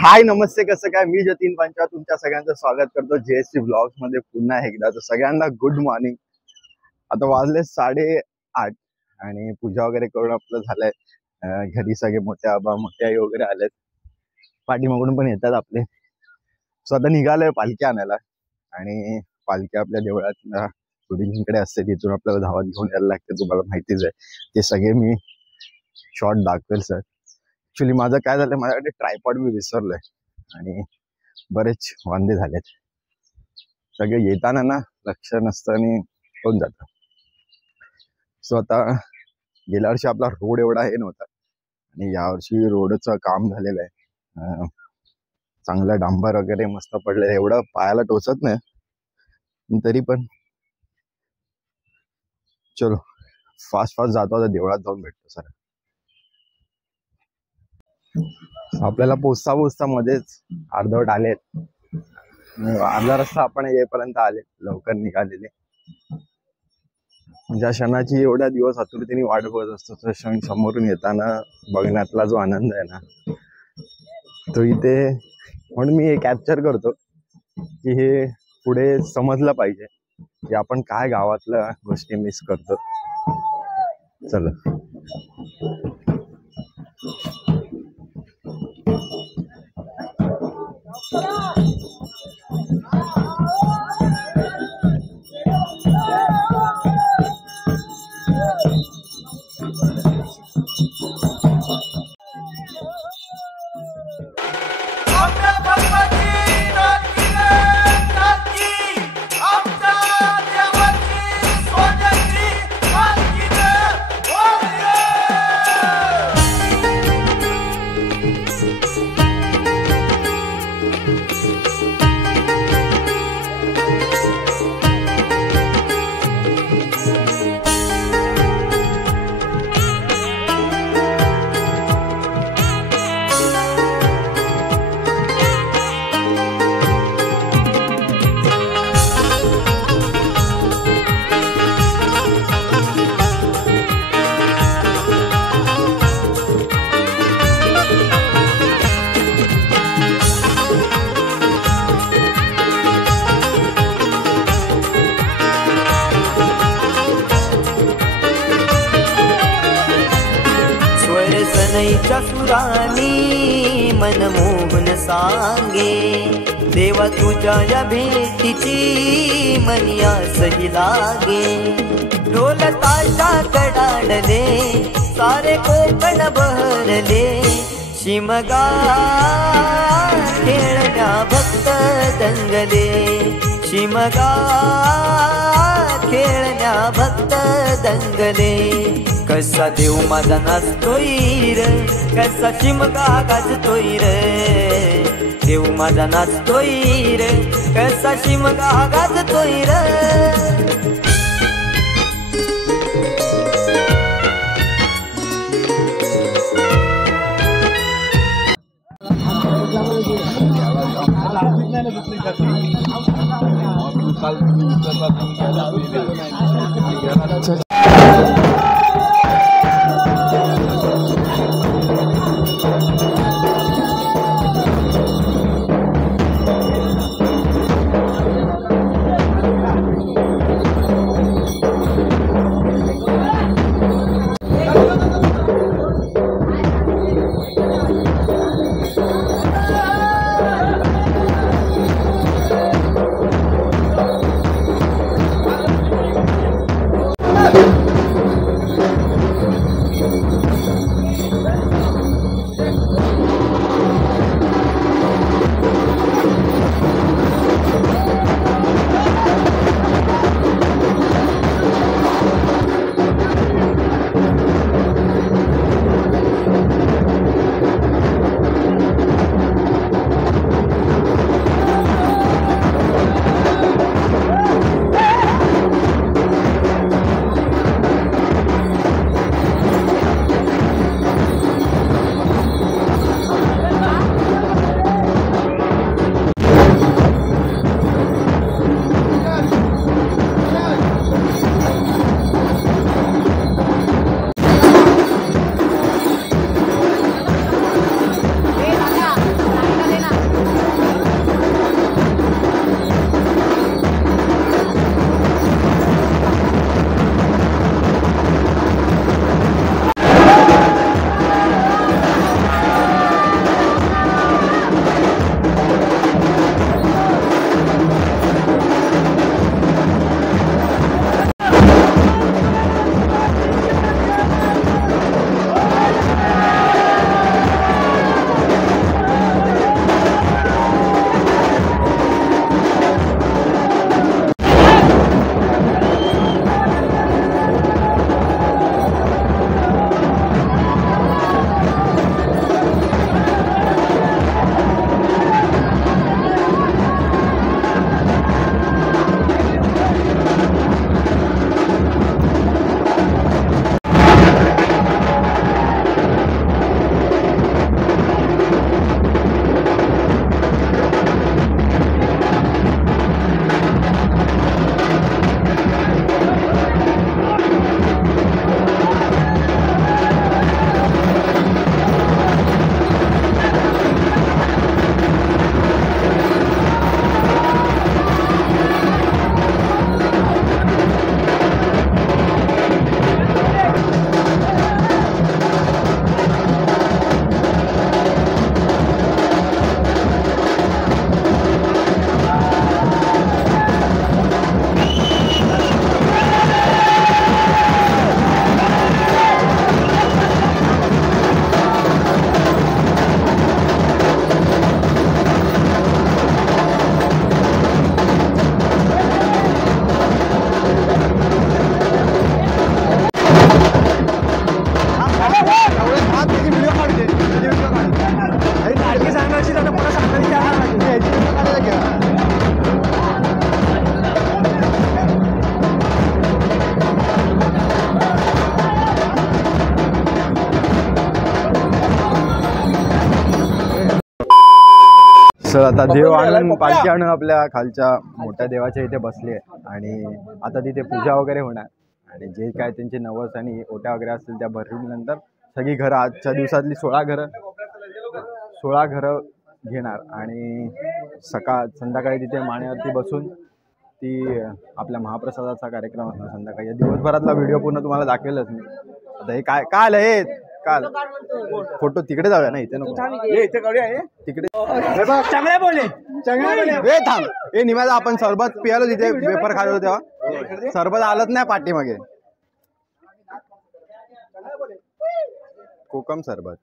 हाय नमस्ते, कसं काय? मी जतीन पंचा तुमच्या सगळ्यांचं स्वागत करतो JSC ब्लॉग्स मध्ये पुन्हा एकदा. तर सगळ्यांना गुड मॉर्निंग. आता वाजले 8:30 आणि पूजा वगैरे करून आपलं झालंय. घरी सगळे मोठे आबा मोठे आई वगैरे आलेत, पाठीमागून पण येतात आपले. सो आता निघालोय पालखी आणायला आणि पालखी आपल्या देवळात गुरुजींकडे असते, तिथून आपल्याला धावत घेऊन यायला लागते. तुम्हाला माहितीच आहे, ते सगळे मी शॉर्ट दाखवेल सर. ऍक्च्युली माझं काय झालंय, माझ्याकडे ट्रायपॉड मी विसरलोय आणि बरेच वांदे झालेत. सगळे येताना ना लक्ष नसतं आणि होऊन जातं. सो आता गेल्या वर्षी आपला रोड एवढा हे नव्हता आणि यावर्षी रोडचं काम झालेलं आहे. चांगलं डांबर वगैरे मस्त पडलंय, एवढं पायाला टोचत नाही तरी पण चलो फास्ट जातो. आता देवळात जाऊन भेटतो सर. आपल्याला पोचता मध्येच अर्धवट आलेत. अर्धा रस्ता आपण येईपर्यंत आले, लवकर निघालेले. ज्या क्षणाची एवढ्या दिवस आतुरतेने वाट बघत असतो, त्या क्षण समोरून येताना बघण्यातला जो आनंद आहे ना, तो इथे. म्हणून मी हे कॅप्चर करतो की हे पुढे समजलं पाहिजे की आपण काय गावातल्या गोष्टी मिस करतो. चला सुरानी मनमोहन सांगे, देवा तुझ्या या भेटीची मनिया सही लागे. ढोल ताशा कडाडले, सारे कोकण बहरले. शिमगा खेळण्या भक्त दंगले, शिमगा खेळण्या भक्त दंगले. कसा देव माझा नाचतोय र, कसा शिमगा गाजतोय र. देव माझा नाचतोय र, कसा शिमगा गाजतोय र. चल आता देव आणून पालखी आणून आपल्या खालच्या मोठ्या देवाच्या इथे बसले आणि आता तिथे पूजा वगैरे होणार आणि जे काय त्यांचे नवस आणि ओट्या वगैरे असतील त्या भरल्यानंतर सगळी घरं आजच्या दिवसातली 16 घरं घेणार आणि संध्याकाळी तिथे माण्यावरती बसून ती आपल्या महाप्रसादाचा कार्यक्रम असणार संध्याकाळी. दिवसभरातला व्हिडिओ पूर्ण तुम्हाला दाखवेलच मी. आता हे काय काल आहे काल फोटो तिकडे जाऊया ना, इथे नको तिकडे थांब. हे निम्याचा आपण सरबत पियालो तिथे पेपर खाल्लो तेव्हा सरबत आलंच नाही पाठीमागे. कोकम सरबत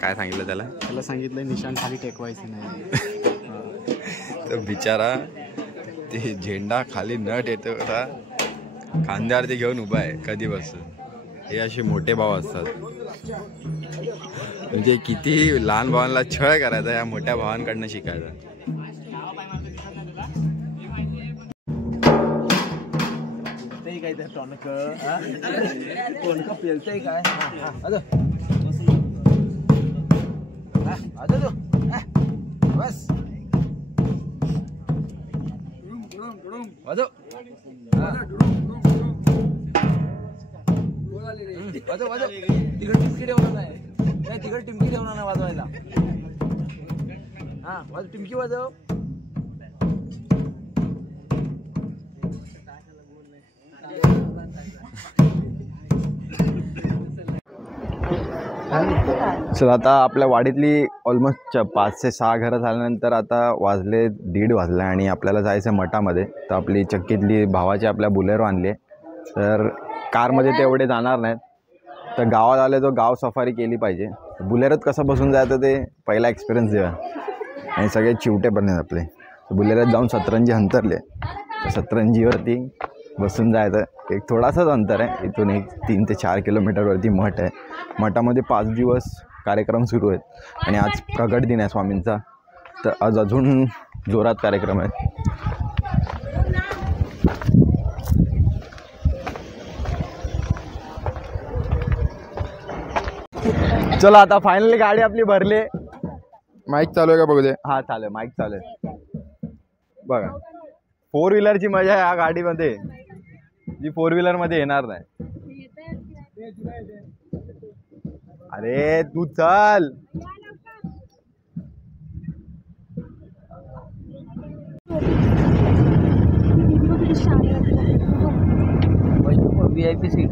काय सांगितलं त्याला सांगितलं निशाण खाली टेकवायचं नाही. तर बिचारा ते झेंडा खाली न टेकवता खांद्यावर ते घेऊन उभा आहे कधी बसून. हे असे मोठे भाव असतात म्हणजे किती लहान भावांना छळ करायचा या मोठ्या भावांकडनं शिकायचा. काय ते टॉनिक पेलतंय काय बस वाजव वाजव वाजव. तिकडे टिमकी ठेवणार नाही, तिकडे टिमकी ठेवणार नाही वाजवायला. हा वाजव टिमकी वाजव. चल आता आपल्या वाडीतली ऑलमोस्ट 5 ते 6 घरं झाल्यानंतर आता वाजले 1:30 वाजले आणि आपल्याला जायचं आहे मठामध्ये. तर आपली चक्कीतली भावाची आपल्या बुलेरो आणली आहे. तर कारमध्ये ते एवढे जाणार नाहीत, तर गावात आले तो गाव सफारी केली पाहिजे. बुलेरोत कसं बसून जायचं ते पहिला एक्सपिरियन्स देऊया आणि सगळे चिवटे पण आहेत आपले. तर बुलेरोत जाऊन सतरंजी अंतरले, तर सतरंजीवरती बसून जायचं. एक थोडासाच अंतर आहे इथून, एक 3 ते 4 किलोमीटरवरती मठ आहे. मठामध्ये 5 दिवस कार्यक्रम सुरू आहेत आणि आज प्रगट दिन आहे स्वामींचा, तर आज अजून जोरात कार्यक्रम आहे. चला आता फायनली गाडी आपली भरली. माईक चालू आहे का बघू दे. हा चालेल, माईक चालू आहे. बघा 4 व्हीलरची मजा आहे या गाडीमध्ये, जी 4 व्हीलरमध्ये येणार नाही. अरे तू चल. VIP सीट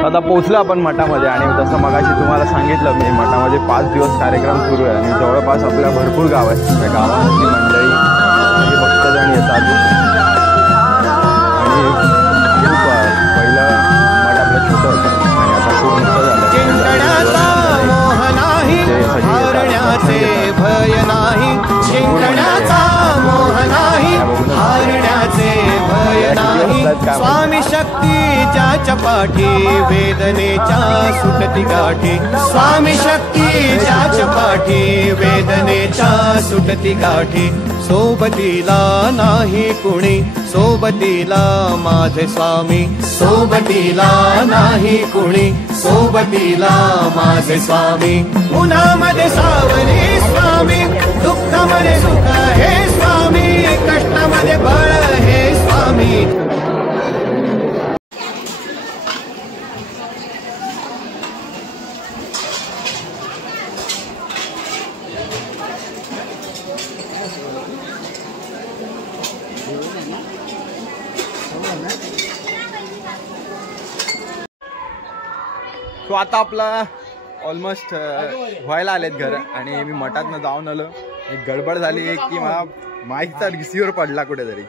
आता पोहोचलो आपण मठामध्ये आणि जसं मगाशी तुम्हाला सांगितलं मी, मठामध्ये 5 दिवस कार्यक्रम सुरू आहे आणि जवळपास आपल्या भरपूर गाव आहेत. त्या गावातली मंडळी सगळे भक्तजण येतात आणि खूप पहिलं मठ आपलं छोटं होतं आणि आता खूप मोठं झालं. भय नाही जिंकण्याचा मोह नाही, हारण्याचे भय नाही. स्वामी शक्तीच्या चपाठी वेदनेच्या सुटती गाठी, स्वामी शक्तीच्या चपाठी वेदनेच्या सुटती गाठी. सोबतीला नाही कुणी, सोबतीला माझे स्वामी, सोबतीला नाही कुणी, सोबतीला माझे स्वामी. उन्हामध्ये सावली स्वामी, दुःखामध्ये सुख हे स्वामी, कष्टामध्ये बळ हे स्वामी. तो आता आपला ऑलमोस्ट व्हायला आलेत घर आणि मी मठातनं जाऊन आलो. एक गडबड झाली एक की मला माईकचा रिसिव्हर पडला कुठेतरी.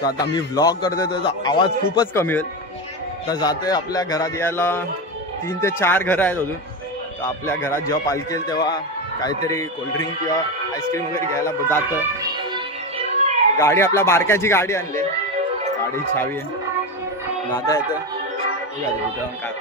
तर आता मी व्लॉग करतोय त्याचा आवाज खूपच कमी होईल. तर जातोय आपल्या घरात यायला 3 ते 4 घरं आहेत अजून. तर आपल्या घरात जेव्हा पालखी येईल तेव्हा काहीतरी कोल्ड्रिंक किंवा आईस्क्रीम वगैरे घ्यायला जातं. गाडी आपल्या बारक्याची गाडी आणली, गाडी छावी आहे, नादा येतं काय.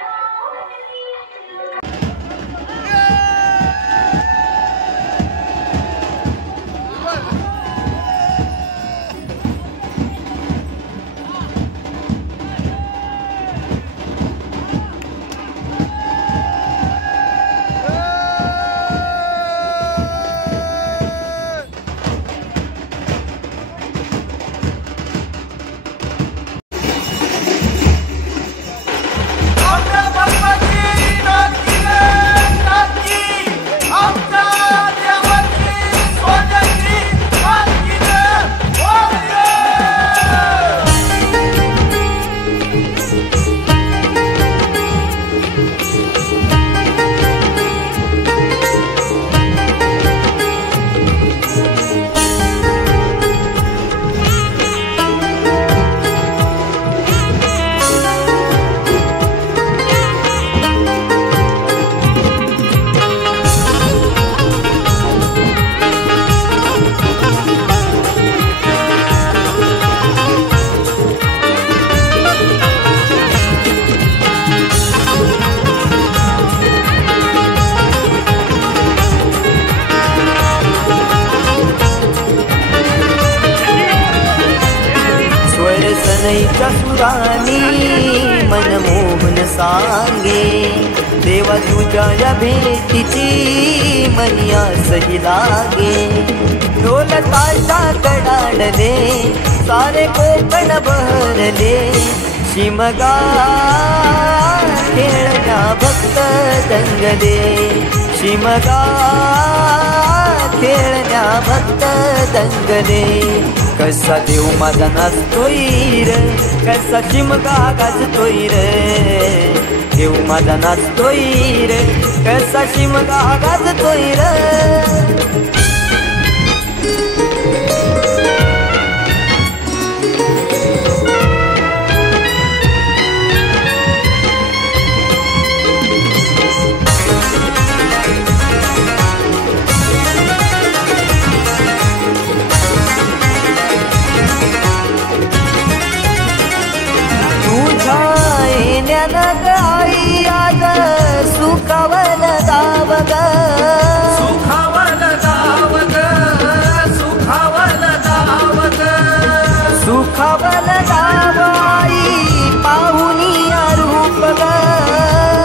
सनईच्या सुरानी मनमोहन सांगे, देवा तुझ्या या भेटीची मनी आसही लागे. ढोल ताशा कडाडले सारे कोकण बहरले, शिमगा खेळण्या भक्त दंगले, शिमगा खेळण्या भक्त दंगले. कसा देव माझा नाचतोय रे, कसा चिमगा गाजतोय रे, देव माझा नाचतोय रे, कसा चिमगा गाजतोय रे. आई आज सुखावल दाव ग, सुखावल दाव ग, सुखावल दाव ग, सुखावल दाव आई पाहुनिया रूप ग,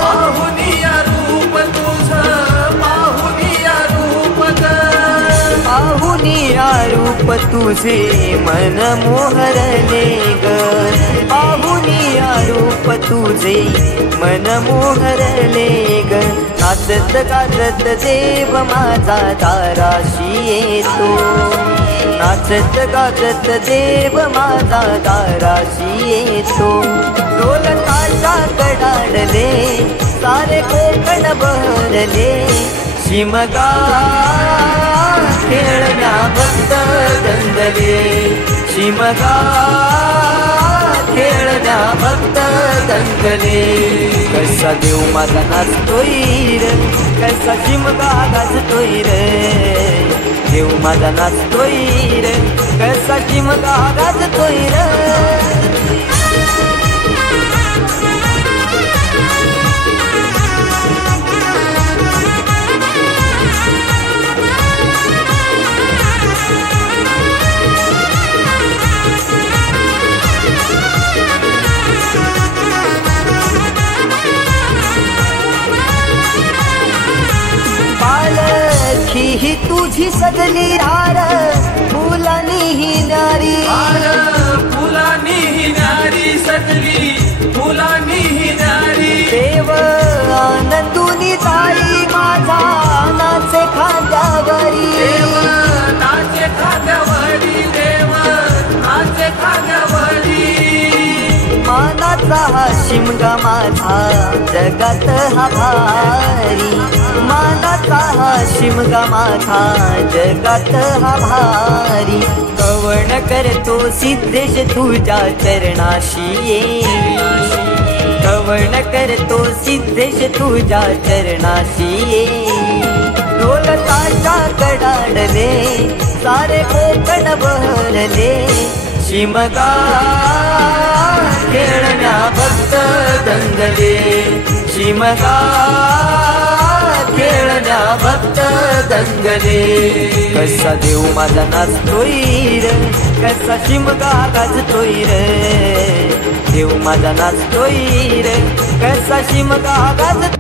पाहुनिया रूप तुझ, पाहुनिया रूप ग, पाहुनिया रूप तुझे मन मोहरले ग, पाहुनिया रूप तुझे मन मोहरले ग. नाचत गाजत देव माझा दाराशी येतो, नाचत गाजत देव माझा दाराशी येतो. ढोल ताशा कडाडले सारे कोकण बहरले, शिमगा खेळण्या भक्त दंगले, शिमगा खेळण्या भक्त दंगले. कसा देव माझा नाचतोय रे, कसा चिमगा गाजतोय रे, देव माझा नाचतोय रे, कसा चिमगा गाजतोय रे. ही तुझी सजली हार फुलानी ही नारी, फुलानी ही नारी सजली, फुलानी ही नारी. देव आनंदुनी ताई माझा नाचे खांद्यावरी, देव नाचे खांद्यावरी, देव नाचे खांद्यावरी. मानाचा हा शिम शिमगा माझा जगात हा भारी, मानाचा हा शिमगा माझा जगात हा भारी. कवण करतो सिद्धेश तुझ्या चरणाशी ये, कवण करतो सिद्धेश तुझ्या चरणाशी ये. ढोल ताशा कडाडले सारे कोकण बहरले, शिमगा खेळण्या भक्त दंगले, शिमगा खेळण्या भक्त दंगले. कसा देव माझा नाचतोय रे, कसा शिमगा गाजतोय रे, देव माझा नाचतोय रे, कसा शिमगा गाजतोय.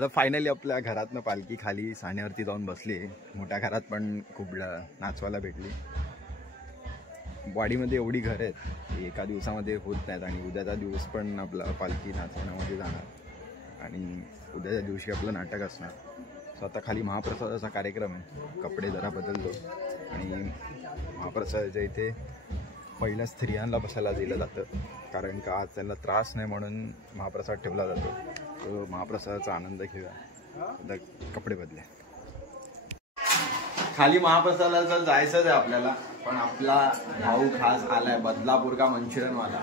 आता फायनली आपल्या घरातनं पालखी खाली साण्यावरती जाऊन बसली. मोठ्या घरात पण खूप नाचवायला भेटली. वाडीमध्ये एवढी घरं आहेत की एका दिवसामध्ये होत नाहीत आणि उद्याचा दिवस पण आपला पालखी नाचवण्यामध्ये जाणार आणि उद्याच्या दिवशी आपलं नाटक असणार. सो आता खाली महाप्रसादाचा कार्यक्रम आहे. कपडे जरा बदलतो आणि महाप्रसादाच्या इथे पहिल्या स्त्रियांना बसायला दिलं जातं कारण का आज त्यांना त्रास नाही म्हणून महाप्रसाद ठेवला जातो. तो महाप्रसादाचा आनंद घेऊया. आता कपडे बदले. खाली महाप्रसादाला जायचंच आहे आपल्याला पण आपला भाऊ खास आलाय बदलापूर का मंचुरियनवाला.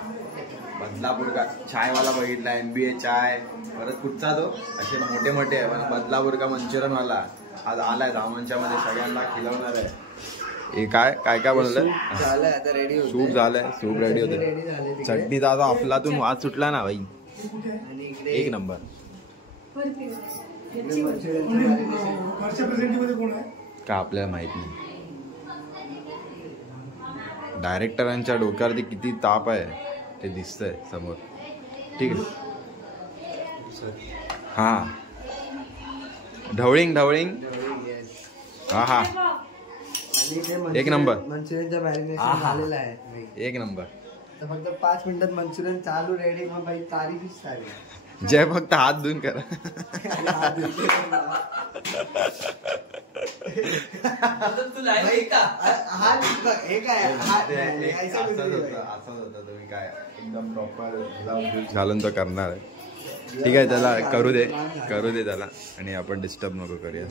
बदलापूर का चायवाला बघितला NBA चाय परत कुठचा तो असे मोठे मोठे आहे पण बदलापूर का मंचुरियनवाला आज आलाय धामणच्या मध्ये सगळ्यांना खिलवणार आहे. हे काय काय काय बनवलंय? सूप झालंय. सूप रेडी होते. चटणीचा आता आपलातून वाद सुटला ना भाई. एक नंबर. का आपल्याला माहित नाही. डायरेक्टरांच्या डोक्यावरती किती ताप आहे ते दिसतंय समोर. ठीक आहे. हा ढवळिंग ढवळिंग. हा हा एक नंबर. मंचुरियनचा मॅरिनेशन झालेला आहे. एक नंबर. तर फक्त 5 मिनिटात मंचुरियन चालू रेडी. मग भाई तारीफच सारी. जय फक्त हात धुवून करा. तुम्ही काय एकदम प्रॉपर घालून तो करणार आहे. ठीक आहे त्याला करू दे त्याला आणि आपण डिस्टर्ब नको करूया.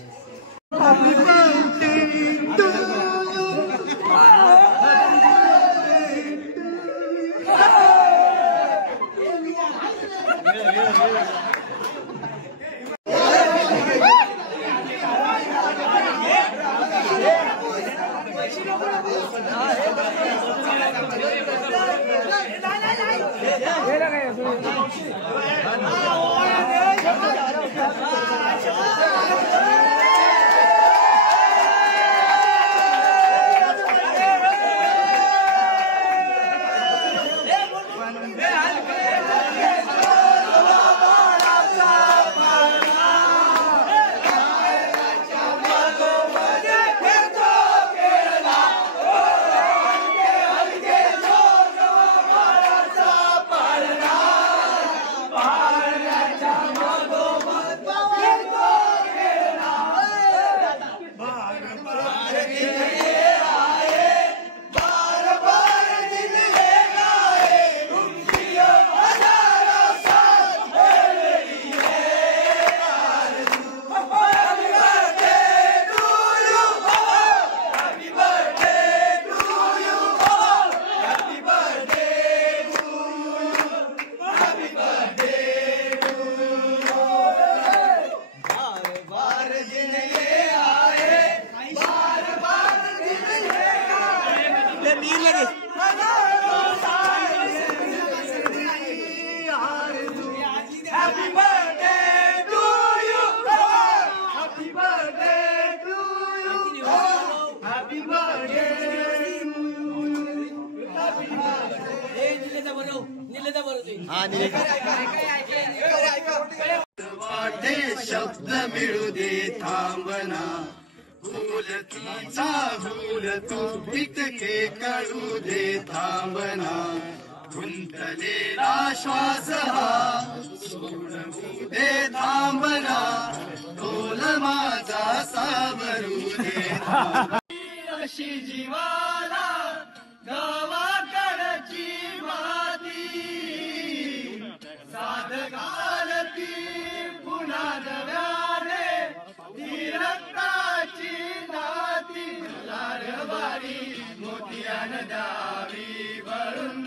शब्द मिळू दे थांबना फुलकीचा फुल तू पिकके कळू दे थांबना गुंतलेला श्वास हा सोडवू दे थांबना ढोल माझा सावरू दे अशी जीवाला गावाकडची माती साध घालती पुन्हा नव्याने ती रक्ताची नाती लारवारी मोतियान द्यावी भरून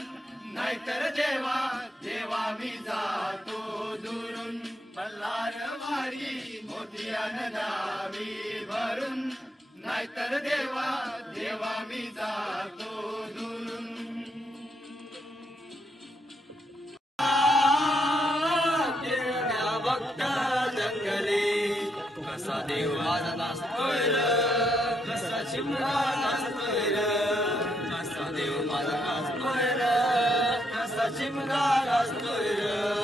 नाहीतर जेव्हा जेव्हा मी जातो दुरून लारवारी मोतियान द्यावी भरून नाहीतर देवा देवा मी जातो दुरून भक्त जंगले कसा देव माझा नाचतोय कसा चिमणा नाचतोय कसा देव माझा नाचतोय कसा चिमणा नाचतोय